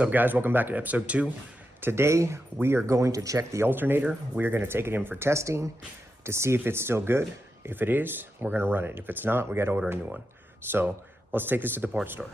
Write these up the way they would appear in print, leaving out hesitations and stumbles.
What's up guys, welcome back to episode 2. Today we are going to check the alternator. We are going to take it in for testing to see if it's still good. If it is, we're going to run it. If it's not, we got to order a new one. So let's take this to the parts store.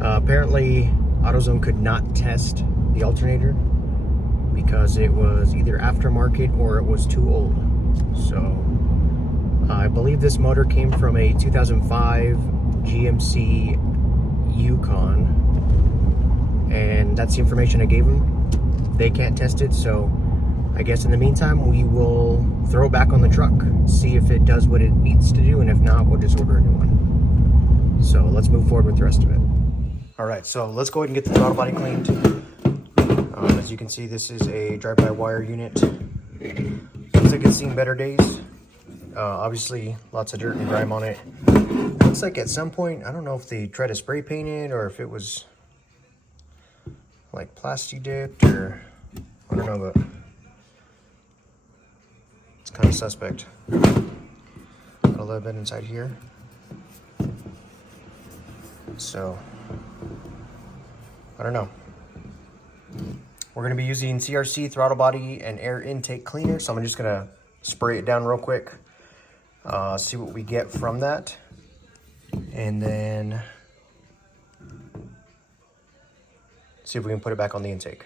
Apparently, AutoZone could not test the alternator because it was either aftermarket or it was too old. So, I believe this motor came from a 2005 GMC Yukon, and that's the information I gave them. They can't test it, so I guess in the meantime, we will throw it back on the truck, see if it does what it needs to do, and if not, we'll just order a new one. So let's move forward with the rest of it. All right, so let's go ahead and get the throttle body cleaned. As you can see, this is a drive-by-wire unit. Looks like it's seen better days. Obviously, lots of dirt and grime on it. Looks like at some point, I don't know if they tried to spray paint it or if it was like plasti dipped or I don't know, but it's kind of suspect. Got a little bit inside here. So, I don't know. We're going to be using CRC throttle body and air intake cleaner, so I'm just going to spray it down real quick, see what we get from that, and then see if we can put it back on the intake.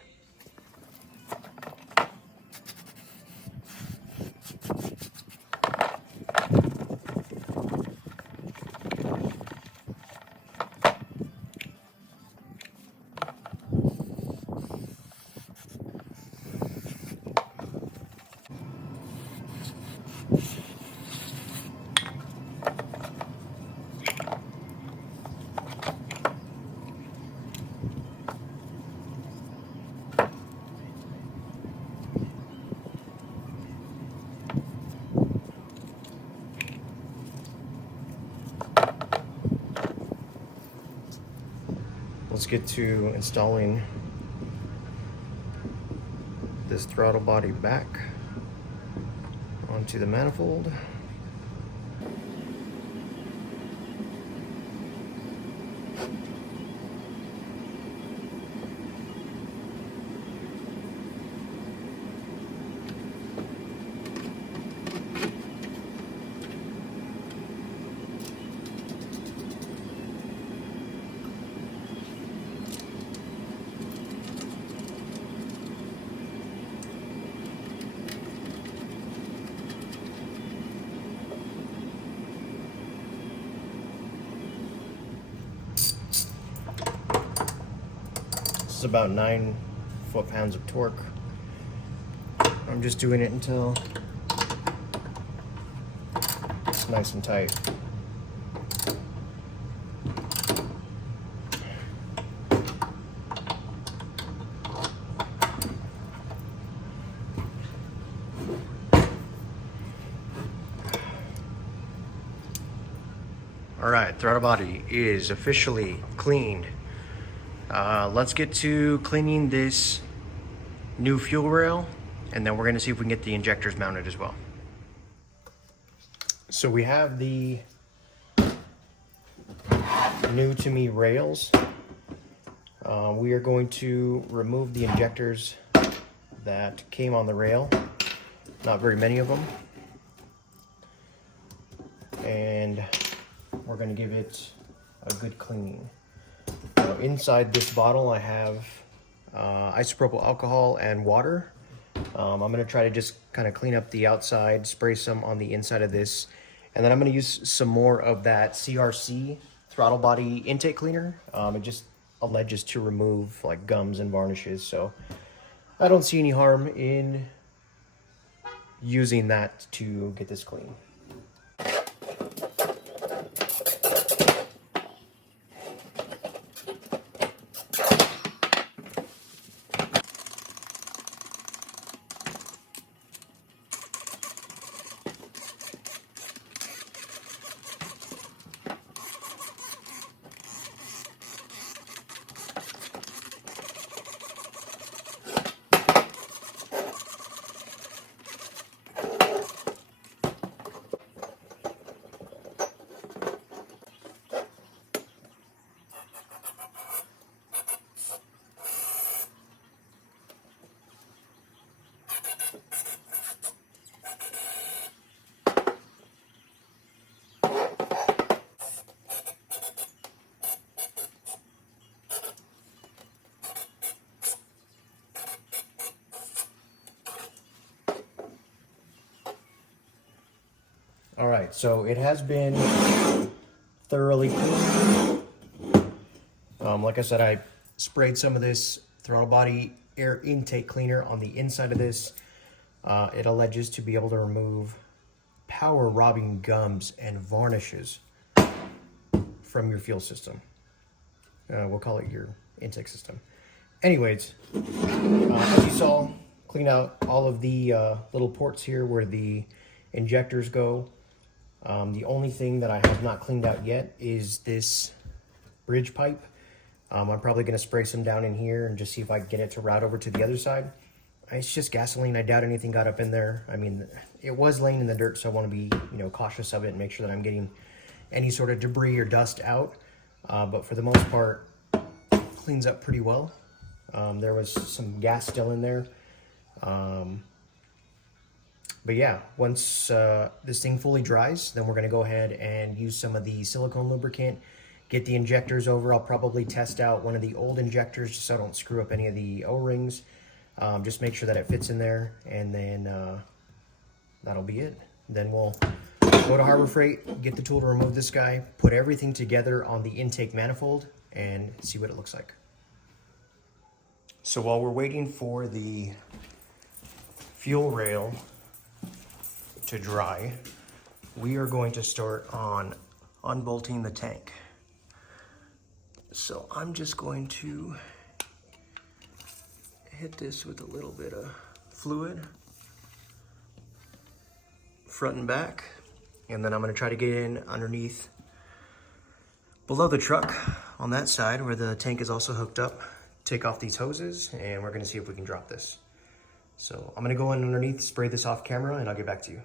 Let's get to installing this throttle body back onto the manifold. It's about 9 foot-pounds of torque. I'm just doing it until it's nice and tight. All right, throttle body is officially cleaned. Let's get to cleaning this new fuel rail, and then we're going to see if we can get the injectors mounted as well. So we have the new to me rails. We are going to remove the injectors that came on the rail, not very many of them, and we're going to give it a good cleaning. Inside this bottle I have isopropyl alcohol and water. I'm going to try to just kind of clean up the outside, spray some on the inside of this, and then I'm going to use some more of that CRC throttle body intake cleaner. It just alleges to remove like gums and varnishes, so I don't see any harm in using that to get this clean. All right, so it has been thoroughly cleaned. Like I said, I sprayed some of this throttle body air intake cleaner on the inside of this. It alleges to be able to remove power robbing gums and varnishes from your fuel system. We'll call it your intake system. Anyways, as you saw, clean out all of the little ports here where the injectors go. The only thing that I have not cleaned out yet is this bridge pipe. I'm probably going to spray some down in here and just see if I can get it to route over to the other side. It's just gasoline. I doubt anything got up in there. I mean, it was laying in the dirt, so I want to be, cautious of it and make sure that I'm getting any sort of debris or dust out. But for the most part, cleans up pretty well. There was some gas still in there. But yeah, once this thing fully dries, then we're going to go ahead and use some of the silicone lubricant, get the injectors over. I'll probably test out one of the old injectors just so I don't screw up any of the O-rings. Just make sure that it fits in there, and then that'll be it. Then we'll go to Harbor Freight, get the tool to remove this guy, put everything together on the intake manifold, and see what it looks like. So while we're waiting for the fuel rail to dry, we are going to start on unbolting the tank. So I'm just going to hit this with a little bit of fluid, front and back, and then I'm going to try to get in underneath below the truck on that side where the tank is also hooked up. Take off these hoses, and we're going to see if we can drop this. So I'm going to go in underneath, spray this off camera, and I'll get back to you.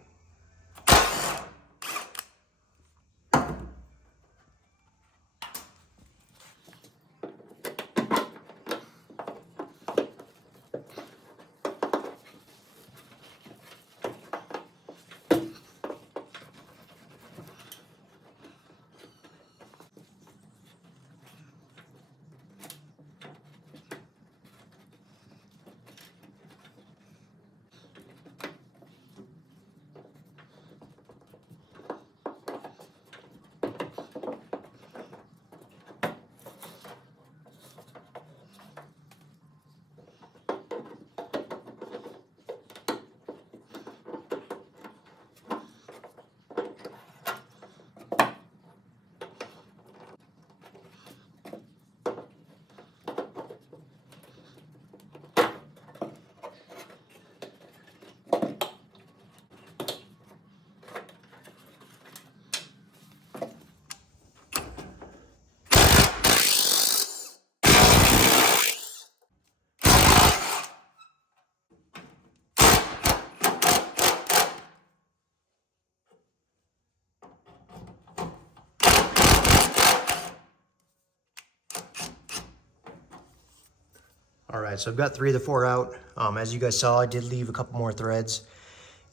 All right, so I've got 3 of the 4 out. As you guys saw, I did leave a couple more threads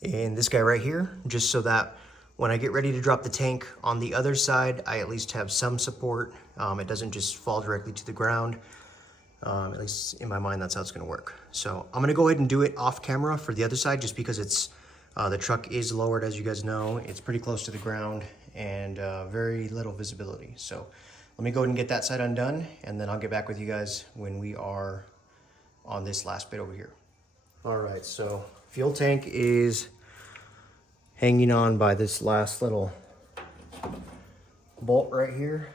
in this guy right here, just so that when I get ready to drop the tank on the other side, I at least have some support. It doesn't just fall directly to the ground. At least in my mind, that's how it's gonna work. So I'm gonna go ahead and do it off camera for the other side, just because it's the truck is lowered, as you guys know. It's pretty close to the ground and very little visibility. So let me go ahead and get that side undone, and then I'll get back with you guys when we are on this last bit over here. All right, so fuel tank is hanging on by this last little bolt right here.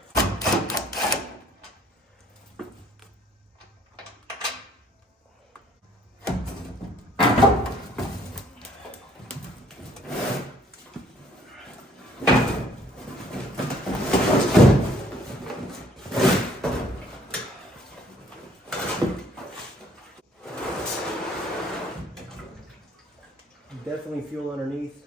Definitely fuel underneath.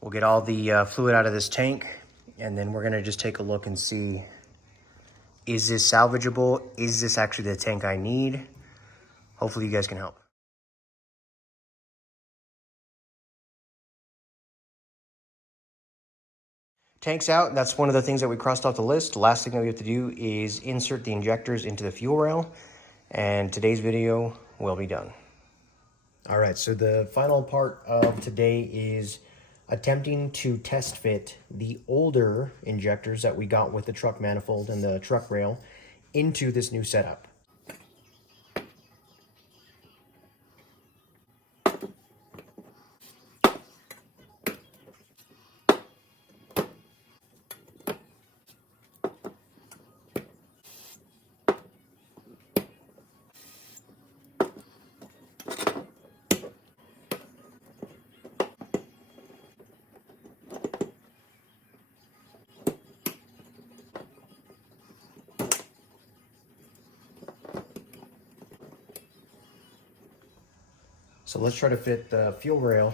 We'll get all the fluid out of this tank, and then we're gonna just take a look and see, is this salvageable? Is this actually the tank I need? Hopefully you guys can help. Tank's out. That's one of the things that we crossed off the list. The last thing that we have to do is insert the injectors into the fuel rail, and today's video will be done. All right, so the final part of today is attempting to test fit the older injectors that we got with the truck manifold and the truck rail into this new setup. So let's try to fit the fuel rail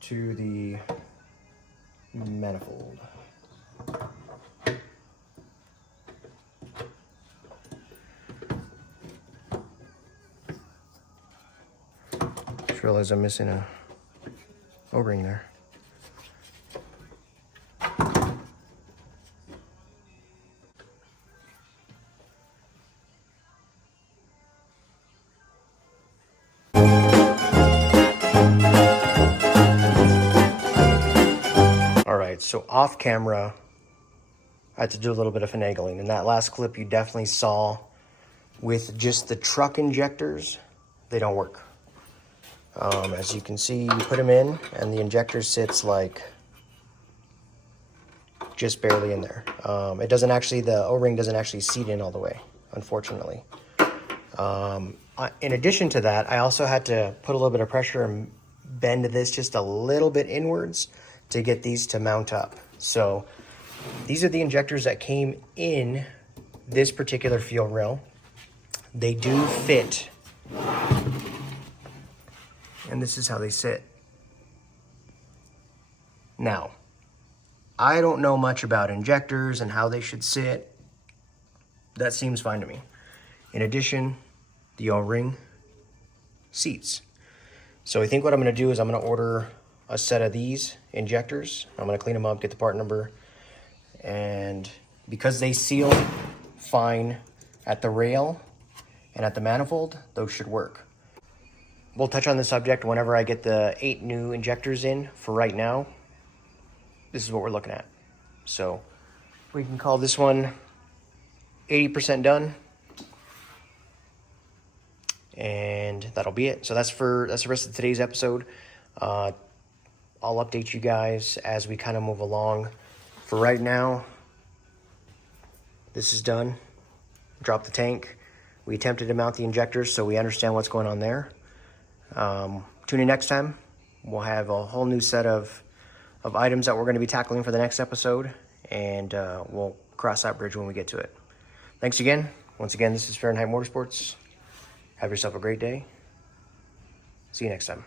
to the manifold. Just realized I'm missing a O-ring there. So off camera, I had to do a little bit of finagling. In that last clip, you definitely saw with just the truck injectors, they don't work. As you can see, you put them in and the injector sits like just barely in there. It doesn't actually, the O-ring doesn't actually seat in all the way, unfortunately. In addition to that, I also had to put a little bit of pressure and bend this just a little bit inwards to get these to mount up. So these are the injectors that came in this particular fuel rail. They do fit, and this is how they sit. Now, I don't know much about injectors and how they should sit. That seems fine to me. In addition, the O-ring seats. So I think what I'm gonna do is I'm gonna order a set of these injectors. I'm gonna clean them up, get the part number, and because they seal fine at the rail and at the manifold, those should work. We'll touch on the subject whenever I get the 8 new injectors in. For right now, this is what we're looking at. So we can call this one 80% done. And that'll be it. So that's the rest of today's episode. I'll update you guys as we kind of move along. For right now, this is done. Drop the tank. We attempted to mount the injectors so we understand what's going on there. Tune in next time. We'll have a whole new set of items that we're going to be tackling for the next episode, and we'll cross that bridge when we get to it. Thanks again. Once again, this is Fahrenheit Motorsports. Have yourself a great day. See you next time.